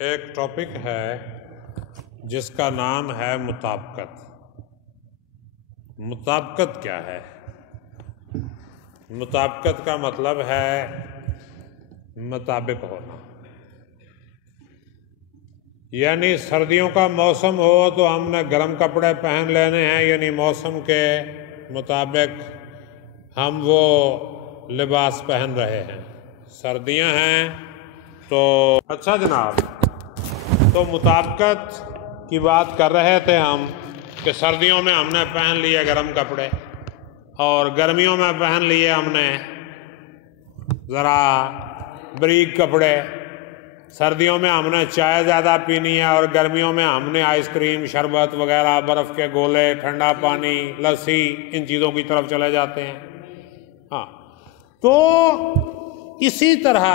एक टॉपिक है जिसका नाम है मुताबिकत। मुताबिकत क्या है? मुताबिकत का मतलब है मुताबिक होना, यानी सर्दियों का मौसम हो तो हमने गर्म कपड़े पहन लेने हैं, यानी मौसम के मुताबिक हम वो लिबास पहन रहे हैं। सर्दियां हैं तो अच्छा जनाब, तो मुताबिकत की बात कर रहे थे हम कि सर्दियों में हमने पहन लिए गर्म कपड़े और गर्मियों में पहन लिए हमने ज़रा बारीक कपड़े। सर्दियों में हमने चाय ज़्यादा पीनी है और गर्मियों में हमने आइसक्रीम, शरबत वगैरह, बर्फ़ के गोले, ठंडा पानी, लस्सी, इन चीज़ों की तरफ चले जाते हैं। हाँ, तो इसी तरह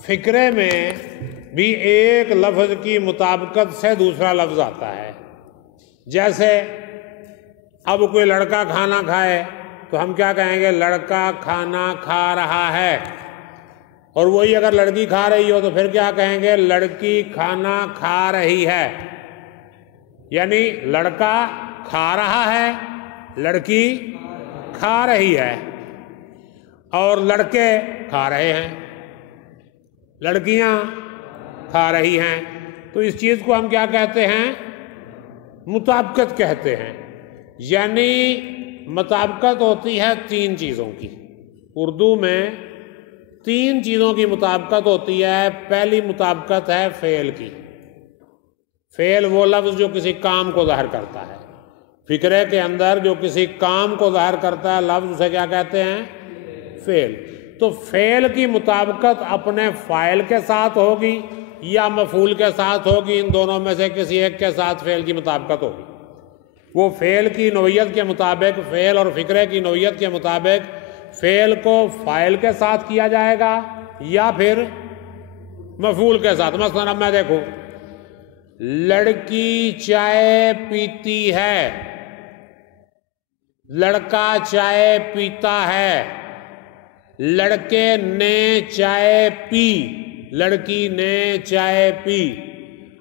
फ़िक्रे में भी एक लफ्ज़ की मुताबिकत से दूसरा लफ्ज़ आता है। जैसे अब कोई लड़का खाना खाए तो हम क्या कहेंगे? लड़का खाना खा रहा है। और वही अगर लड़की खा रही हो तो फिर क्या कहेंगे? लड़की खाना खा रही है। यानी लड़का खा रहा है, लड़की खा रही है, और लड़के खा रहे हैं, लड़कियां खा रही हैं। तो इस चीज़ को हम क्या कहते हैं? मुताबिकत कहते हैं। यानी मुताबिकत होती है तीन चीज़ों की। उर्दू में तीन चीज़ों की मुताबिकत होती है। पहली मुताबिकत है फ़ेल की। फ़ेल वो लफ्ज़ जो किसी काम को ज़ाहिर करता है। फ़िक्रे के अंदर जो किसी काम को ज़ाहिर करता है लफ्ज़, उसे क्या कहते हैं? फ़ेल। तो फ़ेल की मुताबिकत अपने फ़ाइल के साथ होगी या मफ़ूल के साथ होगी। इन दोनों में से किसी एक के साथ फ़ेल की मुताबिकत होगी। वो फ़ेल की नौइयत के मुताबिक, फ़ेल और फ़िक्रे की नौइयत के मुताबिक फ़ेल को फ़ाइल के साथ किया जाएगा या फिर मफ़ूल के साथ। मसलन अब मैं देखूं, लड़की चाय पीती है, लड़का चाय पीता है, लड़के ने चाय पी, लड़की ने चाय पी।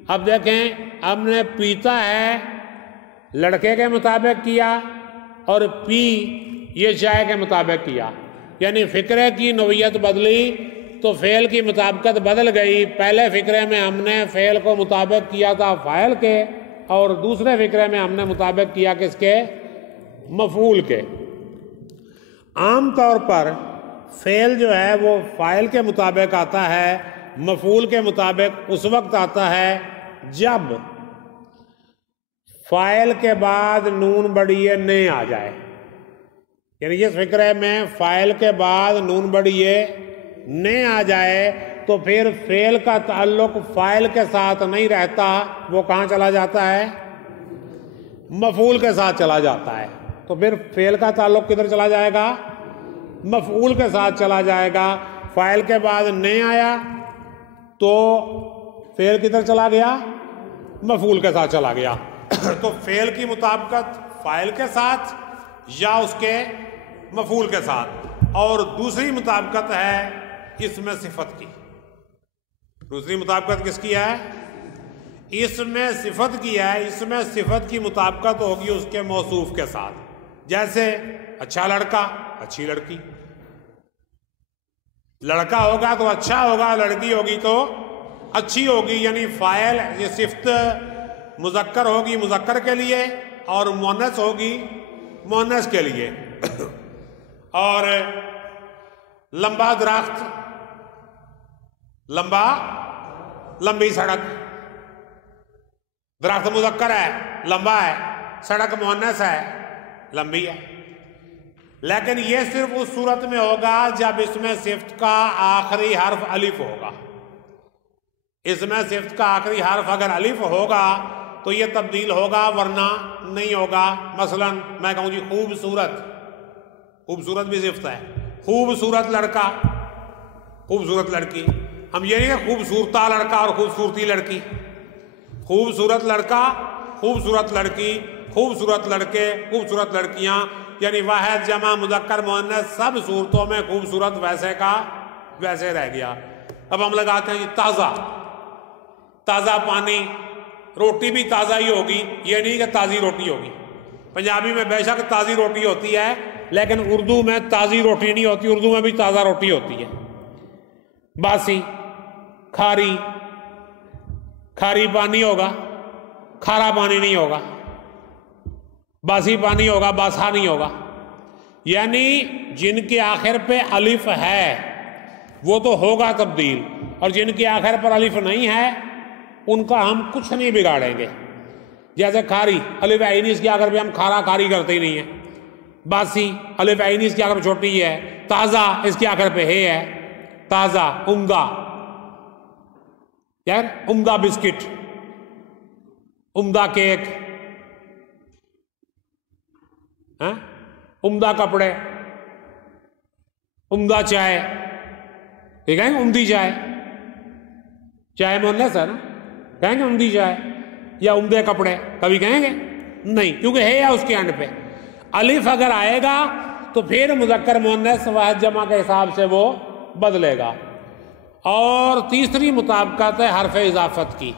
अब देखें, हमने पीता है लड़के के मुताबिक किया और पी ये चाय के मुताबिक किया। यानी फ़िक्रे की नौइयत बदली तो फ़ेल की मुताबिकत बदल गई। पहले फ़िक्रे में हमने फ़ेल को मुताबिक किया था फ़ाइल के, और दूसरे फ़िक्रे में हमने मुताबिक किया किसके? मफ़ूल के। आम तौर पर फ़ेल जो है वो फ़ाइल के मुताबिक आता है, मफ़ूल के मुताबिक उस वक्त आता है जब फ़ाइल के बाद नून बड़िए ने आ जाए। यानी जिस फ़िक्रे में फ़ाइल के बाद नून बड़िए ने आ जाए तो फिर फ़ेल का ताल्लुक फ़ाइल के साथ नहीं रहता, वो कहाँ चला जाता है? मफ़ूल के साथ चला जाता है। तो फिर फ़ेल का ताल्लुक किधर चला जाएगा? मफ़ूल के साथ चला जाएगा। फ़ाइल के बाद ने आया तो फ़ेल किधर चला गया? मफ़ूल के साथ चला गया। तो फ़ेल की मुताबिकत फ़ाइल के साथ या उसके मफ़ूल के साथ। और दूसरी मुताबिकत है इसमें सिफत की। दूसरी मुताबिकत किसकी है? इसमें सिफत की है। इसमें सिफत की मुताबिकत होगी उसके मौसूफ के साथ। जैसे अच्छा लड़का, अच्छी लड़की। लड़का होगा तो अच्छा होगा, लड़की होगी तो अच्छी होगी। यानी फ़ाइल ये सिफ़त मुज़क्कर होगी मुज़क्कर के लिए और मुअन्नस होगी मुअन्नस के लिए। और लंबा दरख्त, लंबी सड़क। दरख्त मुज़क्कर है, लंबा है, सड़क मुअन्नस है, लंबी है। लेकिन ये सिर्फ उस सूरत में होगा जब इसमें सिफ़त का आखिरी हर्फ अलिफ होगा। इसमें सिफ़त का आखिरी हर्फ अगर अलिफ होगा तो ये तब्दील होगा, वरना नहीं होगा। मसलन मैं कहूँ जी खूबसूरत, खूबसूरत भी सिफ़त है। खूबसूरत लड़का, खूबसूरत लड़की। हम ये नहीं खूबसूरता लड़का और खूबसूरती लड़की। खूबसूरत लड़का, खूबसूरत लड़की, खूबसूरत लड़के, खूबसूरत लड़कियां। यानी वाहिद, जमा, मुज़क्कर, मुअन्नस, सब सूरतों में खूबसूरत वैसे का वैसे रह गया। अब हम लगाते हैं ताज़ा। ताज़ा पानी, रोटी भी ताज़ा ही होगी, ये नहीं कि ताज़ी रोटी होगी। पंजाबी में बेशक ताज़ी रोटी होती है, लेकिन उर्दू में ताज़ी रोटी नहीं होती, उर्दू में भी ताज़ा रोटी होती है। बासी, खारी, खारी पानी होगा, खारा पानी नहीं होगा। बासी पानी होगा, बासा नहीं होगा। यानी जिनके आखिर पे अलिफ है वो तो होगा तब्दील, और जिनके आखिर पर अलिफ नहीं है उनका हम कुछ नहीं बिगाड़ेंगे। जैसे खारी, अलिफ है नहीं, इसके आखिर पे हम खारा खारी करते ही नहीं है। बासी, अलिफ है नहीं, इसके आखिर पे छोटी है। ताज़ा, इसके आखिर पे है ताज़ा। उम्दा, यार उम्दा बिस्किट, उम्दा केक, है उम्दा कपड़े, उम्दा चाय, ठीक है, उम्दी चाय, चाय मोहल्ला सर कहेंगे उम्दी चाय, या उम्दे कपड़े कभी कहेंगे नहीं, क्योंकि है या उसके एंड पे अलिफ अगर आएगा तो फिर मुज़क्कर मुअन्नस वाहिद जमा के हिसाब से वो बदलेगा। और तीसरी मुताबिकत है हरफ इजाफत की।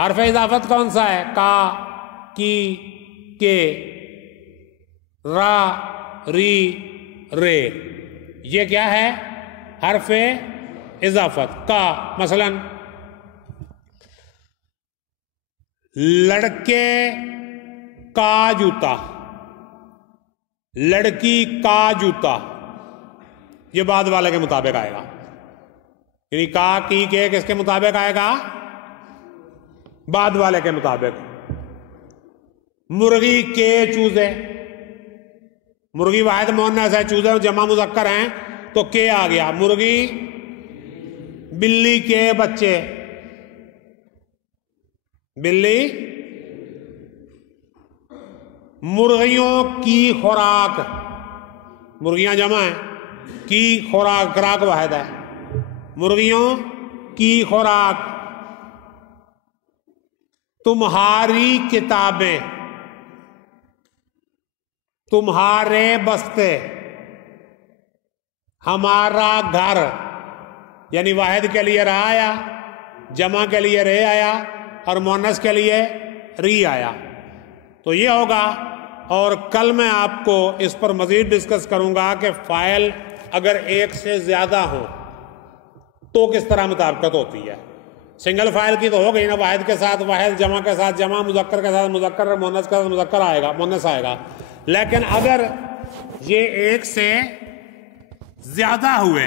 हरफ इजाफत कौन सा है? का, की, के, रा, री, रे, ये क्या है? हरफ इजाफत। का मसलन लड़के का जूता, लड़की का जूता, ये बाद वाले के मुताबिक आएगा। यानी का, की, के किसके मुताबिक आएगा? बाद वाले के मुताबिक। मुर्गी के चूजे, मुर्गी वाहिद मुअन्नस है, चूजे जमा मुज़क्कर हैं तो के आ गया। मुर्गी, बिल्ली के बच्चे, बिल्ली, मुर्गियों की खुराक, मुर्गियां जमा है, की खुराक, खुराक वाहिद है, मुर्गियों की खुराक। तुम्हारी किताबें, तुम्हारे बस्ते, हमारा घर, यानी वाहिद के लिए रा आया, जमा के लिए रे आया, और मुअन्नस के लिए री आया। तो ये होगा। और कल मैं आपको इस पर मजीद डिस्कस करूंगा कि फाइल अगर एक से ज्यादा हो तो किस तरह मुताबिकत होती है। सिंगल फाइल की तो हो गई ना, वाहिद के साथ वाहिद, जमा के साथ जमा, मुज़क्कर के साथ मुज़क्कर, मुअन्नस के साथ मुज़क्कर आएगा, मुअन्नस आएगा। लेकिन अगर ये एक से ज्यादा हुए,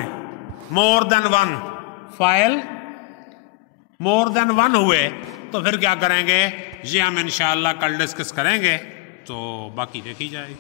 more than one file, more than one हुए, तो फिर क्या करेंगे ये हम इंशाअल्लाह कल डिस्कस करेंगे, तो बाकी देखी जाएगी।